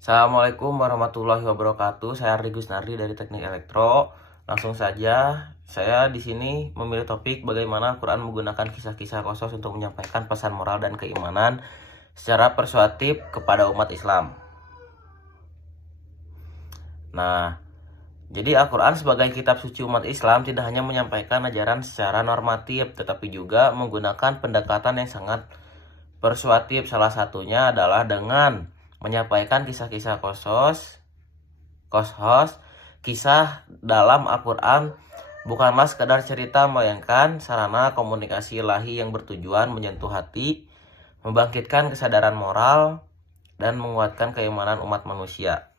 Assalamualaikum warahmatullahi wabarakatuh. Saya Ardi Gusnardi dari Teknik Elektro. Langsung saja, saya di sini memilih topik bagaimana Al-Quran menggunakan kisah-kisah Qasas untuk menyampaikan pesan moral dan keimanan secara persuasif kepada umat Islam. Nah, jadi Al-Quran sebagai kitab suci umat Islam tidak hanya menyampaikan ajaran secara normatif, tetapi juga menggunakan pendekatan yang sangat persuasif. Salah satunya adalah dengan menyampaikan kisah-kisah Qasas. Kisah dalam Al-Quran bukanlah sekadar cerita, melainkan sarana komunikasi ilahi yang bertujuan menyentuh hati, membangkitkan kesadaran moral, dan menguatkan keimanan umat manusia.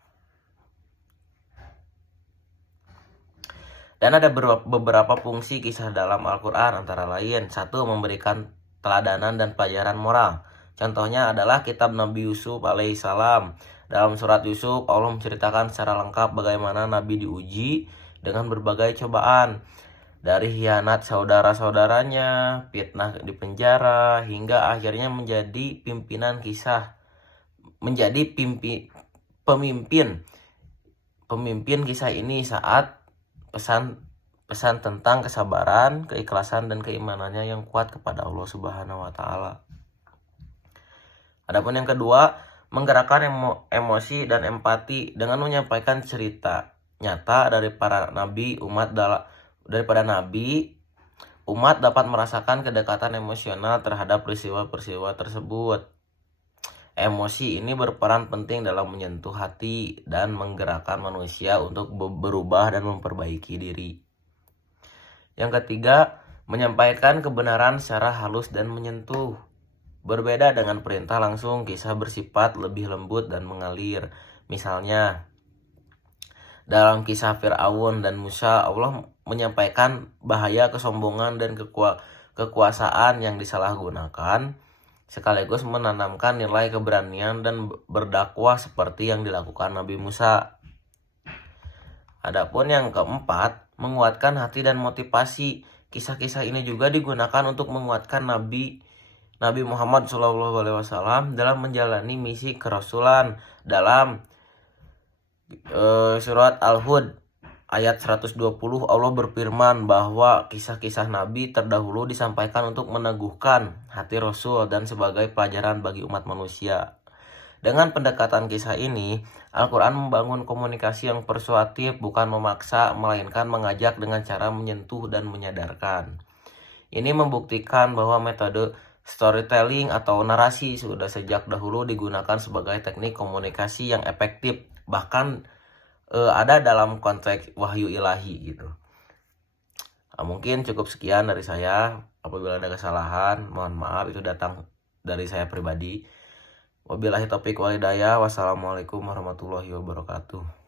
Dan ada beberapa fungsi kisah dalam Al-Quran, antara lain: 1. Memberikan teladanan dan pelajaran moral. Contohnya adalah kitab Nabi Yusuf alaihissalam. Dalam surat Yusuf, Allah menceritakan secara lengkap bagaimana Nabi diuji dengan berbagai cobaan, dari hianat saudara-saudaranya, fitnah di penjara, hingga akhirnya menjadi pemimpin kisah ini saat pesan tentang kesabaran, keikhlasan, dan keimanannya yang kuat kepada Allah Subhanahu wa Ta'ala. Adapun yang kedua, menggerakkan emosi dan empati dengan menyampaikan cerita nyata daripada nabi. Umat dapat merasakan kedekatan emosional terhadap peristiwa-peristiwa tersebut. Emosi ini berperan penting dalam menyentuh hati dan menggerakkan manusia untuk berubah dan memperbaiki diri. Yang ketiga, menyampaikan kebenaran secara halus dan menyentuh. Berbeda dengan perintah langsung, kisah bersifat lebih lembut dan mengalir. Misalnya, dalam kisah Fir'aun dan Musa, Allah menyampaikan bahaya kesombongan dan kekuasaan yang disalahgunakan, sekaligus menanamkan nilai keberanian dan berdakwah seperti yang dilakukan Nabi Musa. Adapun yang keempat, menguatkan hati dan motivasi. Kisah-kisah ini juga digunakan untuk menguatkan Nabi Muhammad SAW dalam menjalani misi kerasulan. Dalam surat Al-Hud ayat 120, Allah berfirman bahwa kisah-kisah Nabi terdahulu disampaikan untuk meneguhkan hati Rasul dan sebagai pelajaran bagi umat manusia. Dengan pendekatan kisah ini, Al-Quran membangun komunikasi yang persuasif, bukan memaksa, melainkan mengajak dengan cara menyentuh dan menyadarkan. Ini membuktikan bahwa metode storytelling atau narasi sudah sejak dahulu digunakan sebagai teknik komunikasi yang efektif, bahkan ada dalam konteks wahyu ilahi gitu. Mungkin cukup sekian dari saya. Apabila ada kesalahan, mohon maaf, itu datang dari saya pribadi. Wabillahi taufiq wal hidayah. Wassalamualaikum warahmatullahi wabarakatuh.